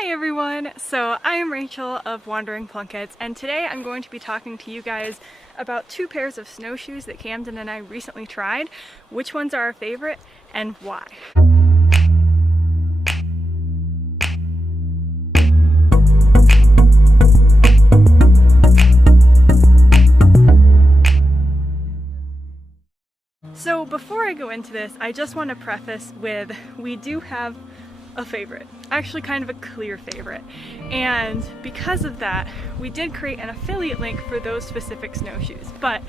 Hi everyone! So I am Rachel of Wandering Plunkets, and today I'm going to be talking to you guys about two pairs of snowshoes that Camden and I recently tried, which ones are our favorite, and why. So before I go into this, I just want to preface with we do have a favorite, actually kind of a clear favorite, and because of that we did create an affiliate link for those specific snowshoes, but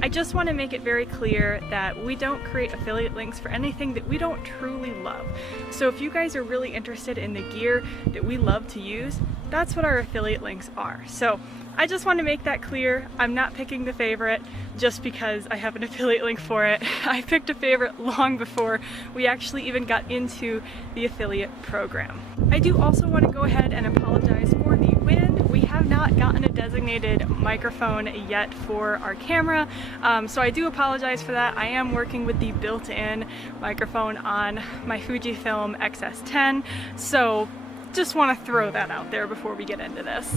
I just want to make it very clear that we don't create affiliate links for anything that we don't truly love. So if you guys are really interested in the gear that we love to use, that's what our affiliate links are. So I just want to make that clear. I'm not picking the favorite just because I have an affiliate link for it. I picked a favorite long before we actually even got into the affiliate program. I do also want to go ahead and apologize for the wind. We have not gotten a designated microphone yet for our camera, so I do apologize for that. I am working with the built-in microphone on my Fujifilm XS10, so just want to throw that out there before we get into this.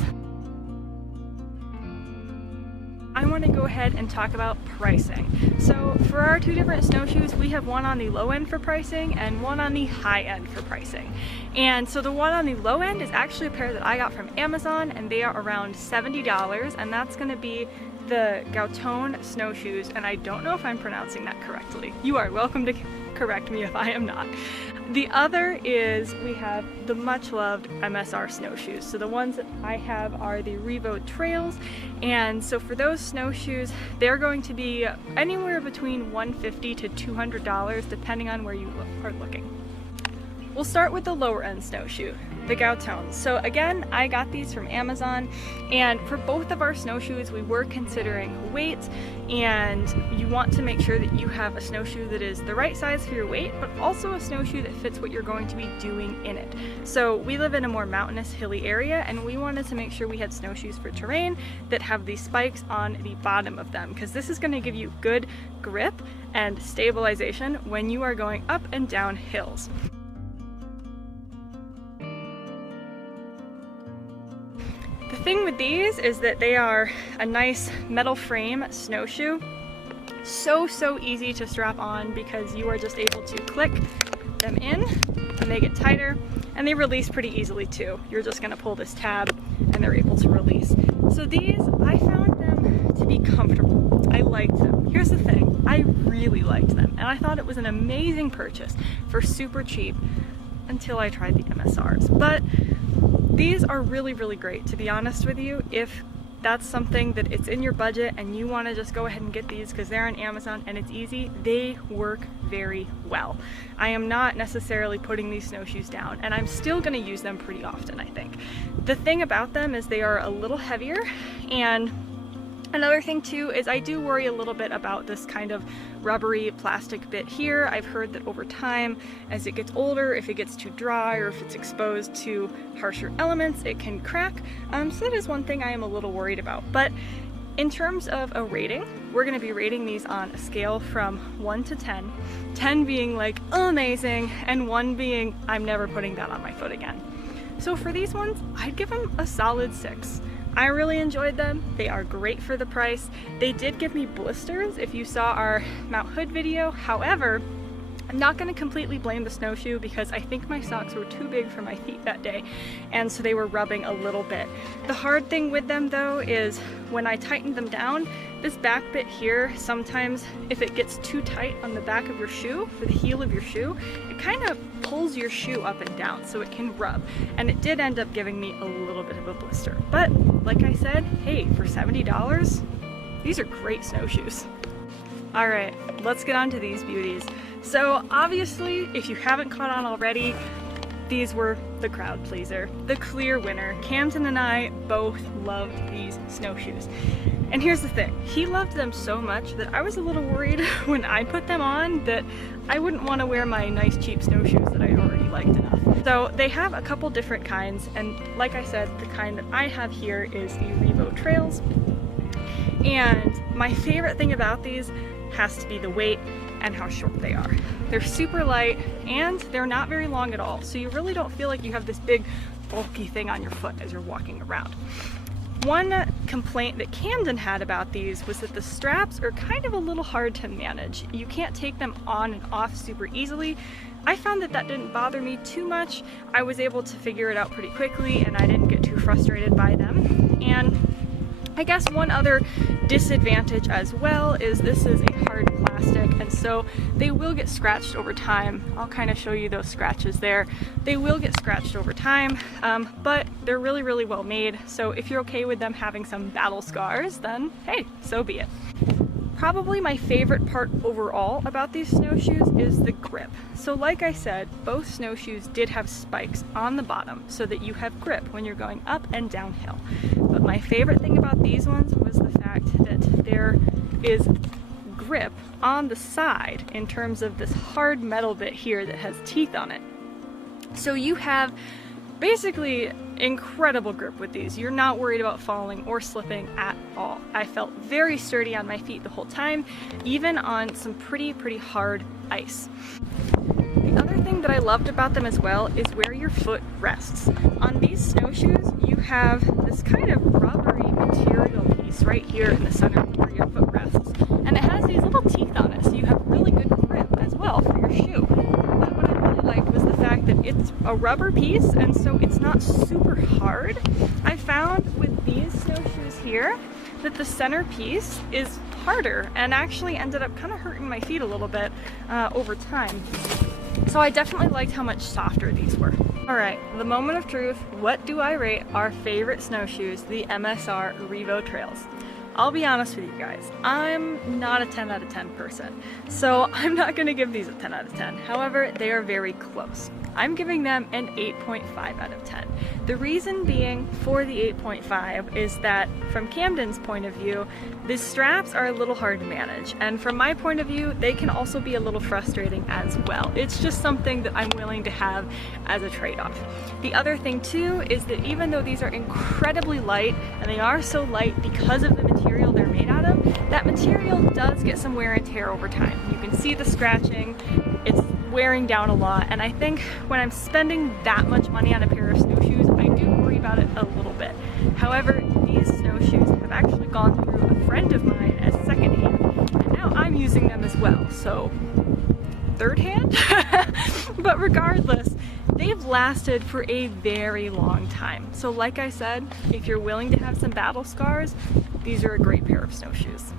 I want to go ahead and talk about pricing. So for our two different snowshoes, we have one on the low end for pricing and one on the high end for pricing. And so the one on the low end is actually a pair that I got from Amazon, and they are around $70, and that's going to be the Gauton snowshoes, and I don't know if I'm pronouncing that correctly. You are welcome to correct me if I am not. The other is we have the much loved MSR snowshoes. So the ones that I have are the Revo Trails, and so for those snowshoes they're going to be anywhere between $150 to $200 depending on where you are looking. We'll start with the lower end snowshoe, the Gautons. So again, I got these from Amazon, and for both of our snowshoes we were considering weight, and you want to make sure that you have a snowshoe that is the right size for your weight, but also a snowshoe that fits what you're going to be doing in it. So we live in a more mountainous, hilly area, and we wanted to make sure we had snowshoes for terrain that have these spikes on the bottom of them, because this is going to give you good grip and stabilization when you are going up and down hills. The thing with these is that they are a nice metal frame snowshoe. So easy to strap on because you are just able to click them in and they get tighter, and they release pretty easily too. You're just gonna pull this tab and they're able to release. So these, I found them to be comfortable. I liked them. Here's the thing, I really liked them, and I thought it was an amazing purchase for super cheap until I tried the MSRs. But these are really great, to be honest with you. If that's something that it's in your budget and you want to just go ahead and get these because they're on Amazon and it's easy, they work very well. I am not necessarily putting these snowshoes down, and I'm still going to use them pretty often, I think. The thing about them is they are a little heavier, and another thing too is I do worry a little bit about this kind of rubbery plastic bit here. I've heard that over time, as it gets older, if it gets too dry or if it's exposed to harsher elements, it can crack. So that is one thing I am a little worried about. But in terms of a rating, we're going to be rating these on a scale from 1 to 10. 10 being like amazing, and 1 being I'm never putting that on my foot again. So for these ones, I'd give them a solid 6. I really enjoyed them. They are great for the price. They did give me blisters if you saw our Mount Hood video. However, I'm not going to completely blame the snowshoe because I think my socks were too big for my feet that day, and so they were rubbing a little bit. The hard thing with them though is when I tightened them down, this back bit here, sometimes if it gets too tight on the back of your shoe, for the heel of your shoe, it kind of pulls your shoe up and down so it can rub, and it did end up giving me a little bit of a blister. But like I said, hey, for $70, these are great snowshoes. Alright, let's get on to these beauties. So obviously, if you haven't caught on already, these were the crowd pleaser, the clear winner. Camden and I both loved these snowshoes. And here's the thing, he loved them so much that I was a little worried when I put them on that I wouldn't want to wear my nice cheap snowshoes that I already liked enough. So they have a couple different kinds, and like I said, the kind that I have here is the Revo Trails. And my favorite thing about these has to be the weight and how short they are. They're super light and they're not very long at all, so you really don't feel like you have this big bulky thing on your foot as you're walking around. One complaint that Camden had about these was that the straps are kind of a little hard to manage. You can't take them on and off super easily. I found that that didn't bother me too much. I was able to figure it out pretty quickly and I didn't get too frustrated by them. And I guess one other disadvantage as well is this is a hard plastic, and so they will get scratched over time. I'll kind of show you those scratches there. They will get scratched over time, but they're really, really well made. So if you're okay with them having some battle scars, then hey, so be it. Probably my favorite part overall about these snowshoes is the grip. So like I said, both snowshoes did have spikes on the bottom so that you have grip when you're going up and downhill. But my favorite thing about these ones was the fact that there is grip on the side in terms of this hard metal bit here that has teeth on it. So you have basically incredible grip with these. You're not worried about falling or slipping at all. I felt very sturdy on my feet the whole time, even on some pretty hard ice. The other thing that I loved about them as well is where your foot rests. On these snowshoes, you have this kind of rubbery material piece right here in the center where your foot rests. And it has these little teeth on it, so you have really good grip as well for your shoe. But what I really liked was the fact that it's a rubber piece, and so it's not super hard. I found with these snowshoes here that the center piece is harder and actually ended up kind of hurting my feet a little bit over time. So I definitely liked how much softer these were. Alright, the moment of truth. What do I rate our favorite snowshoes, the MSR Revo Trails? I'll be honest with you guys, I'm not a 10 out of 10 person, so I'm not going to give these a 10 out of 10. However, they are very close. I'm giving them an 8.5 out of 10. The reason being for the 8.5 is that from Camden's point of view, the straps are a little hard to manage, and from my point of view, they can also be a little frustrating as well. It's just something that I'm willing to have as a trade-off. The other thing too is that even though these are incredibly light, and they are so light because of the material they're made out of, that material does get some wear and tear over time. You can see the scratching, it's wearing down a lot, and I think when I'm spending that much money on a pair of snowshoes, I do worry about it a little bit. However, these snowshoes have actually gone through a friend of mine as secondhand, and now I'm using them as well, so third hand? But regardless, they've lasted for a very long time. So like I said, if you're willing to have some battle scars, these are a great pair of snowshoes.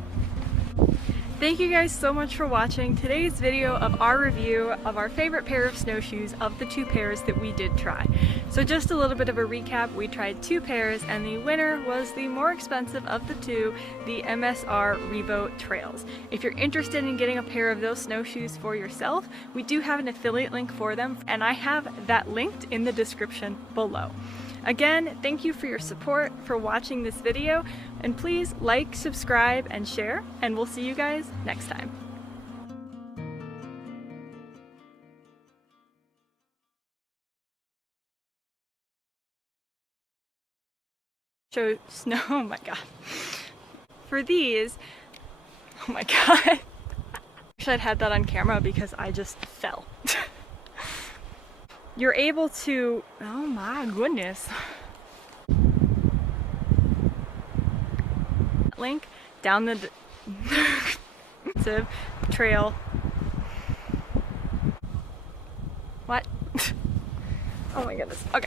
Thank you guys so much for watching today's video of our review of our favorite pair of snowshoes of the two pairs that we did try. So just a little bit of a recap, we tried two pairs and the winner was the more expensive of the two, the MSR Revo Trails. If you're interested in getting a pair of those snowshoes for yourself, we do have an affiliate link for them, and I have that linked in the description below. Again, thank you for your support, for watching this video, and please like, subscribe, and share, and we'll see you guys next time. Show snow, oh my god. For these, oh my god. I wish I'd had that on camera because I just fell. You're able to, oh my goodness. Link down the trail. What? Oh my goodness. Okay.